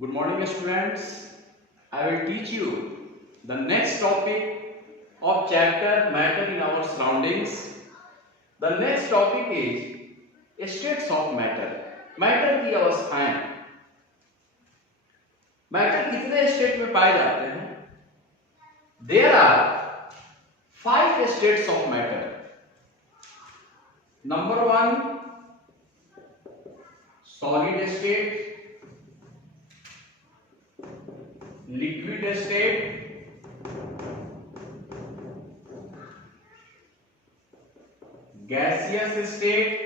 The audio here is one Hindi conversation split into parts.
Good morning, students. I will teach you the next topic of chapter Matter in Our Surroundings. The next topic is states of matter. Matter की अवस्थाएं. मैटर कितने स्टेट में पाए जाते हैं? There are 5 states of matter. Number 1, solid state, liquid state, gaseous state,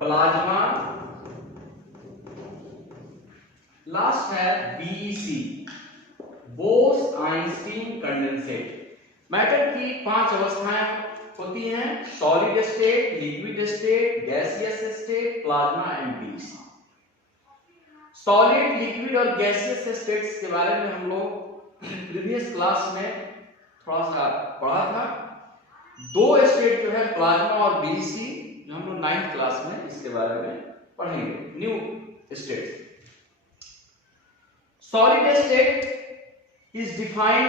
plasma, last है BEC, Bose Einstein condensate. Matter की 5 अवस्थाएं होती हैं: solid state, liquid state, gaseous state, plasma and BEC. Solid, liquid और गैसियस स्टेट्स के बारे में हम लोग प्रीवियस क्लास में थोड़ा सा पढ़ा था। 2 स्टेट जो है प्लाज्मा और बीईसी, जो हम लोग 9th क्लास में इसके बारे में पढ़ेंगे। New state. Solid state is defined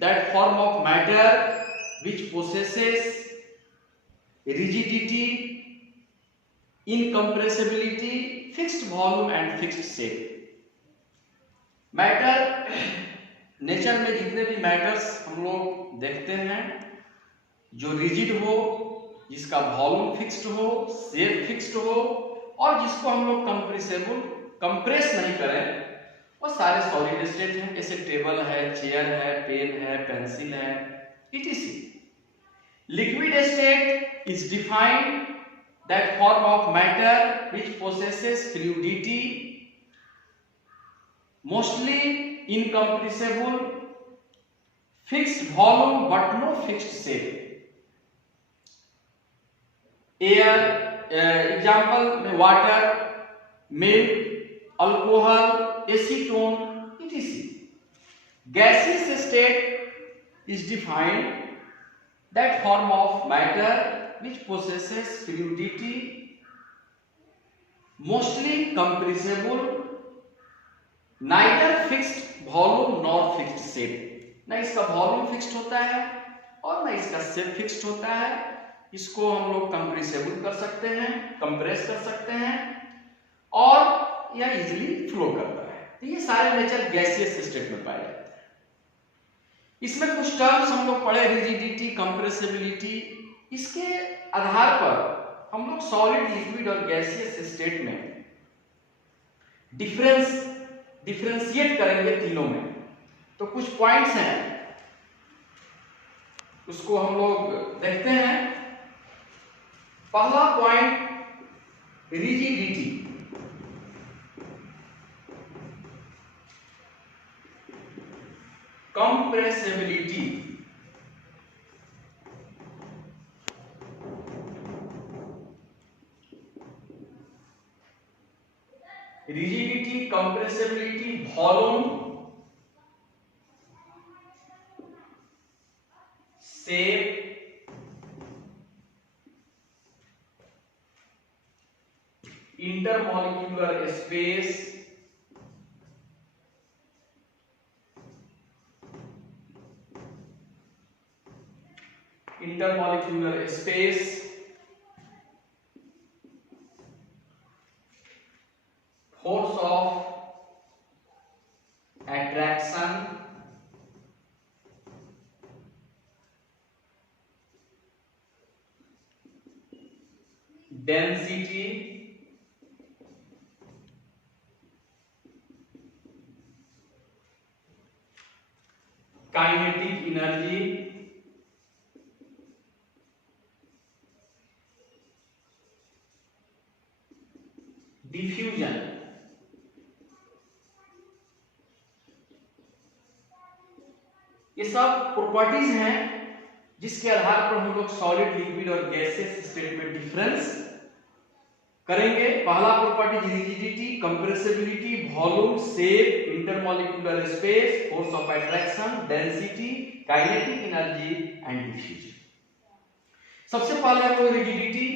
that form of matter which possesses rigidity, incompressibility, fixed volume and fixed shape. Matter, nature में जितने भी मैटर्स हम लोग देखते हैं, जो रिजिड हो, जिसका वॉल्यूम फिक्स्ड हो, शेप फिक्स्ड हो और जिसको हम लोग कंप्रेस नहीं करें, वो सारे सॉलिड स्टेट हैं। जैसे टेबल है, चेयर है, पेन है, पेंसिल है, etc. Liquid state is defined that form of matter which possesses fluidity, mostly incompressible, fixed volume but no fixed shape. Air, example में water, milk, alcohol, acetone, etc. Gaseous state is defined that form of matter which possesses fluidity, mostly compressible, neither fixed volume nor fixed shape. ना इसका वॉल्यूम फिक्स्ड होता है और ना इसका शेप फिक्स्ड होता है। इसको हम लोग कंप्रेसिबल कर सकते हैं, कंप्रेस कर सकते हैं और यह इजीली फ्लो करता है। तो ये सारे नेचर गैसियस स्टेट में पाए जाते हैं। इसमें कुछ टर्म्स हम लोग पढ़े, रिजिडिटी, कंप्रेसिबिलिटी। इसके आधार पर हम लोग सॉलिड, लिक्विड और गैसियस स्टेट में डिफरेंशिएट करेंगे तीनों में। तो कुछ पॉइंट्स हैं, उसको हम लोग देखते हैं। पहला point, rigidity. Compressibility. Rigidity, compressibility, volume, shape, intermolecular space, intermolecular space, force of attraction, density, kinetic energy, diffusion. ये सब प्रॉपर्टीज हैं जिसके आधार पर हम लोग सॉलिड, लिक्विड और गैसियस स्टेट में डिफरेंस करेंगे। पहला property rigidity, compressibility, volume, shape, intermolecular space, force of attraction, density, kinetic energy and diffusion. सबसे पहले तो रिजिडिटी।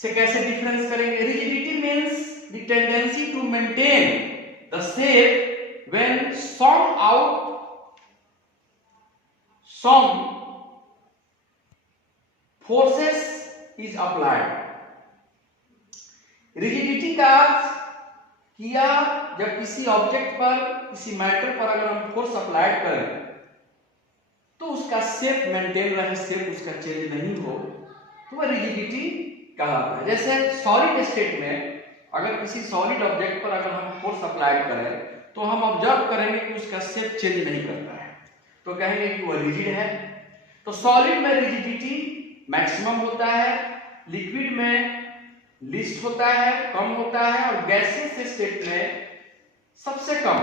से कैसे डिफरेंस करेंगे? Rigidity means the tendency to maintain the shape when some forces is applied। Rigidity का अर्थ किया जब किसी ऑब्जेक्ट पर, किसी मैटर पर अगर हम फोर्स अप्लाइड करें तो उसका शेप मेंटेन रहे, शेप उसका चेंज नहीं हो, तो वह रिजिडिटी कहलाता है। जैसे सॉलिड स्टेट में अगर किसी सॉलिड ऑब्जेक्ट पर अगर हम फोर्स अप्लाइड करें तो हम ऑब्जर्व करेंगे कि उसका शेप चेंज नहीं करता है, तो कहेंगे कि वह रिजिड है। तो सॉलिड में रिजिडिटी मैक्सिमम होता है, लिक्विड में लिस्ट होता है, कम होता है, और गैसियस स्टेट में सबसे कम,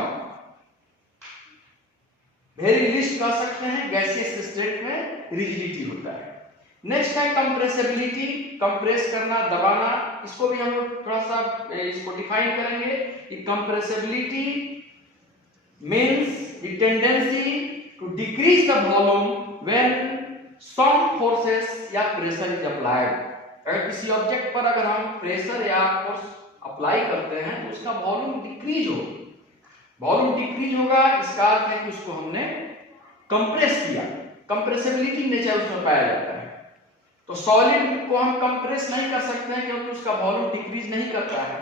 वेरी लिस्ट कह सकते हैं, गैसियस स्टेट में रिजिडिटी होता है। नेक्स्ट है कंप्रेसिबिलिटी, कंप्रेस करना, दबाना। इसको भी हम लोग थोड़ा सा इसको डिफाइन करेंगे कि compressibility means the tendency to decrease the volume when some forces या प्रेशर इज अप्लाइड। अगर किसी ऑब्जेक्ट पर अगर हम प्रेशर या फोर्स अप्लाई करते हैं तो उसका वॉल्यूम डिक्रीज होगा, वॉल्यूम डिक्रीज होगा, इसका अर्थ है कि उसको हमने कंप्रेस किया, कंप्रेसिबिलिटी नेचर उसमें पाया जाता है। तो सॉलिड को हम कंप्रेस नहीं कर सकते हैं क्योंकि उसका वॉल्यूम डिक्रीज नहीं करता है।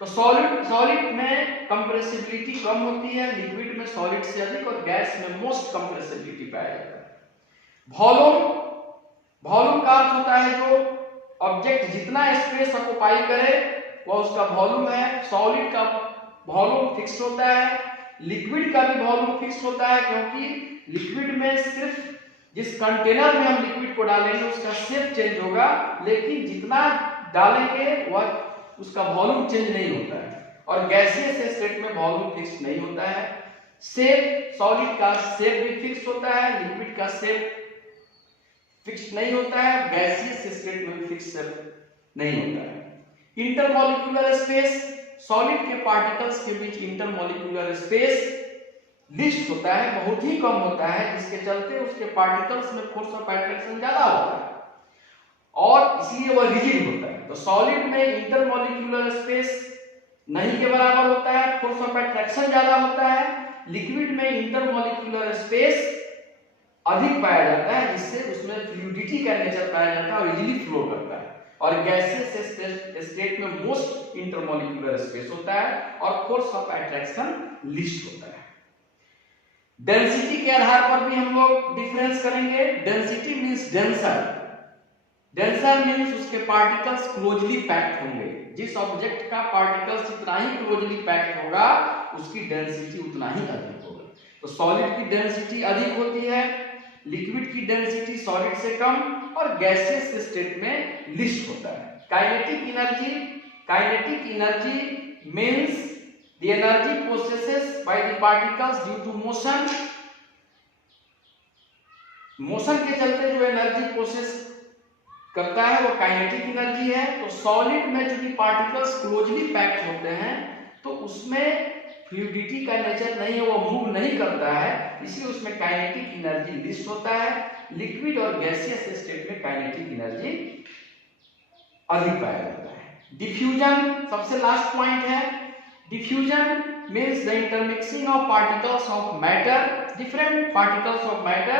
तो सॉलिड में कंप्रेसिबिलिटी कम होती है, लिक्विड में सॉलिड से अधिक, और गैस में मोस्ट कंप्रेसिबिलिटी पाया जाता है। वॉल्यूम का अर्थ होता है जो ऑब्जेक्ट जितना स्पेस ऑक्युपाई करे वह उसका वॉल्यूम है। सॉलिड का वॉल्यूम फिक्स होता है, लिक्विड का भी वॉल्यूम फिक्स होता है, क्योंकि लिक्विड में सिर्फ जिस कंटेनर में हम लिक्विड को डालेंगे उसका शेप चेंज होगा, लेकिन जितना डालेंगे वह उसका वॉल्यूम चेंज नहीं होता है। और गैसियस स्टेट में वॉल्यूम फिक्स नहीं होता है। शेप, सॉलिड का शेप भी फिक्स होता है, लिक्विड का शेप फिक्स नहीं होता है, गैसियस स्टेट में भी फिक्स नहीं होता है। इंटरमॉलिक्यूलर स्पेस, सॉलिड के पार्टिकल्स के बीच इंटरमॉलिक्यूलर स्पेस लिस्ट होता है, बहुत ही कम होता है, जिसके चलते उसके पार्टिकल्स में फोर्स ऑफ अट्रैक्शन ज्यादा होता है और इसलिए वह रिजिड होता है। तो सॉलिड में इंटरमॉलिक्यूलर स्पेस नहीं के बराबर होता है, फोर्स ऑफ अट्रैक्शन ज्यादा होता है। लिक्विड में इंटरमॉलिक्यूलर स्पेस अधिक पाया जाता है, जिससे उसमें फ्लूइडिटी का नेचर पाया जाता है और इजीली फ्लो करता है। और गैसियस स्टेट में मोस्ट इंटरमॉलिक्यूलर स्पेस होता है और फोर्स ऑफ अट्रैक्शन लिस्ट होता है। डेंसिटी के आधार पर भी हम लोग डिफरेंस करेंगे। Density means denser, denser means उसके पार्टिकल्स क्लोजली पैक्ड होंगे। जिस ऑब्जेक्ट का पार्टिकल्स जितना ही क्लोजली पैक्ड होगा उसकी डेंसिटी उतना ही अधिक होगा। तो सॉलिड की डेंसिटी अधिक होती है, लिक्विड की डेंसिटी सॉलिड से कम, और गैसियस स्टेट में लिस्ट होता है। Kinetic energy means the energy possessed by the particles due to motion के चलते जो एनर्जी प्रोसेस करता है वो काइनेटिक एनर्जी है। तो सॉलिड में जो पार्टिकल्स क्लोजली पैक्ड होते हैं तो उसमें फ्लूइडिटी का नेचर नहीं है, वो मूव नहीं करता है, इसलिए उसमें काइनेटिक एनर्जी लिस्ट होता है। लिक्विड और गैसियस स्टेट में काइनेटिक एनर्जी अधिक पाया जाता है। डिफ्यूजन सबसे लास्ट पॉइंट है। Diffusion means the intermixing of particles of matter, different particles of matter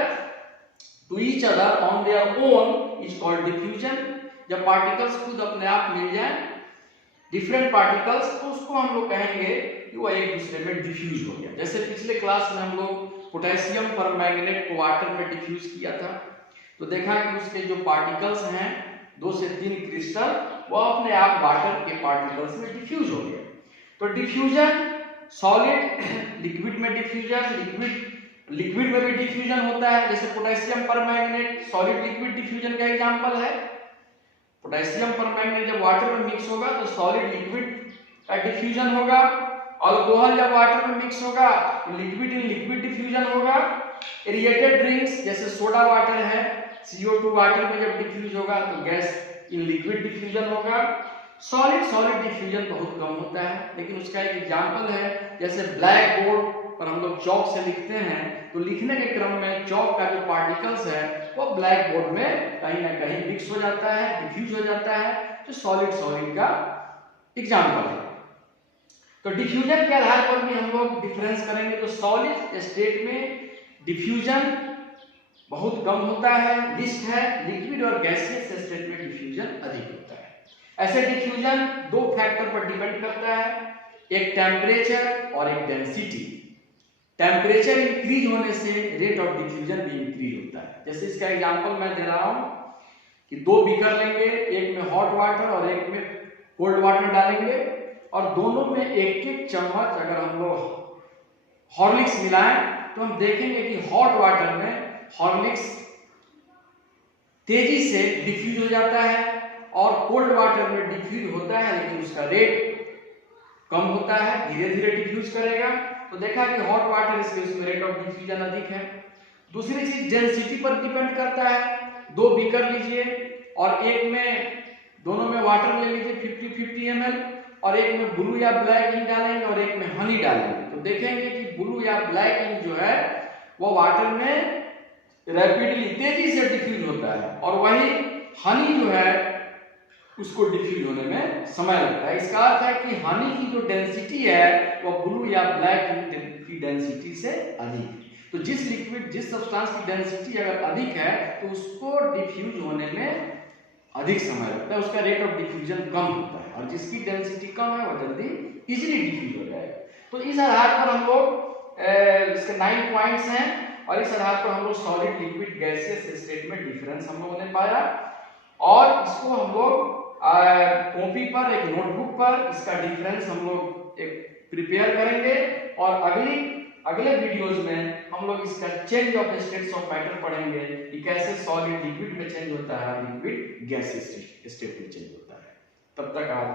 to each other on their own is called diffusion। जब particles खुद अपने आप मिल जाएं, different particles, तो उसको हम लोग कहेंगे कि वो एक दूसरे में डिफ्यूज हो गया। जैसे पिछले क्लास में हम लोग पोटेशियम परमैंगनेट को वाटर में डिफ्यूज किया था, तो देखा कि उसके जो पार्टिकल्स हैं 2 से 3 क्रिस्टल, वो अपने आप वाटर के पार्टिकल्स में डिफ्यूज हो गया। तो डिफ्यूजन सॉलिड लिक्विड में डिफ्यूजन, लिक्विड में भी डिफ्यूजन होता है। जैसे potassium permanganate solid liquid diffusion का एग्जांपल है। पोटेशियम परमैंगनेट जब वाटर में मिक्स होगा तो सॉलिड लिक्विड का डिफ्यूजन होगा। अल्कोहल जब वाटर में मिक्स होगा तो लिक्विड इन लिक्विड डिफ्यूजन होगा। एरिएटेड ड्रिंक्स जैसे सोडा वाटर है, CO2 वाटर में जब डिफ्यूज होगा तो गैस इन लिक्विड डिफ्यूजन होगा। सॉलिड डिफ्यूजन बहुत कम होता है, लेकिन उसका एक एग्जांपल है जैसे ब्लैक बोर्ड पर हम लोग चौक से लिखते हैं तो लिखने के क्रम में चौक का जो पार्टिकल्स है वो ब्लैक बोर्ड में कहीं ना कहीं मिक्स हो जाता है, डिफ्यूज हो जाता है, जो सॉलिड का एग्जाम्पल है। तो डिफ्यूजन के आधार पर भी हम लोग डिफरेंस करेंगे। तो सॉलिड स्टेट में डिफ्यूजन बहुत कम होता है, लिस्ट है। लिक्विड और गैसियस स्टेट में डिफ्यूजन अधिक होता है। ऐसे डिफ्यूजन दो फैक्टर पर डिपेंड करता है, एक टेम्परेचर और एक डेंसिटी। टेम्परेचर इंक्रीज होने से रेट ऑफ डिफ्यूजन भी इंक्रीज होता है। जैसे इसका एग्जांपल मैं दे रहा हूं कि दो बीकर लेंगे, एक में हॉट वाटर और एक में कोल्ड वाटर डालेंगे और दोनों में एक एक चम्मच अगर हम लोग हॉर्लिक्स मिलाएं तो हम देखेंगे कि हॉट वाटर में हॉर्लिक्स तेजी से डिफ्यूज हो जाता है और कोल्ड वाटर में डिफ्यूज होता है लेकिन उसका रेट कम होता है, धीरे धीरे डिफ्यूज करेगा। तो देखा कि हॉट वाटर इसलिए उसमें रेट ऑफ डिफ्यूजन अधिक है। दूसरी चीज डेंसिटी पर डिपेंड करता है। दो बीकर लीजिए और एक में दोनों में वाटर ले लीजिए 50-50 ml और एक में ब्लू या ब्लैक इंक डालेंगे और एक में हनी डालेंगे तो देखेंगे कि ब्लू या ब्लैक इंक जो है वो वाटर में रैपिडली तेजी से डिफ्यूज होता है और वही हनी जो है उसको डिफ्यूज होने में समय लगता है। इसका अर्थ है कि हनी की जो डेंसिटी है वो ब्लू या ब्लैक इंक की डेंसिटी से अधिक है। तो जिस लिक्विड जिस सब्सटेंस की डेंसिटी अगर अधिक है तो उसको डिफ्यूज होने में अधिक समय लगता है, उसका रेट ऑफ डिफ्यूजन कम होता है और जिसकी डेंसिटी कम है वो जल्दी इजीली डिफ्यूज हो जाएगा। तो इस आधार पर हम लोग इसके 9 पॉइंट्स हैं और इस आधार पर हम लोग सॉलिड लिक्विड गैसियस स्टेट में डिफरेंस हम लोगों ने पाया और इसको हम लोग कॉपी पर एक नोटबुक पर इसका डिफरेंस हम लोग एक प्रिपेयर करेंगे और अगले वीडियोस में हम लोग इसका change of states of matter पढ़ेंगे कि कैसे सॉलिड लिक्विड में चेंज होता है, लिक्विड गैसियस स्टेट में चेंज होता है। तब तक आप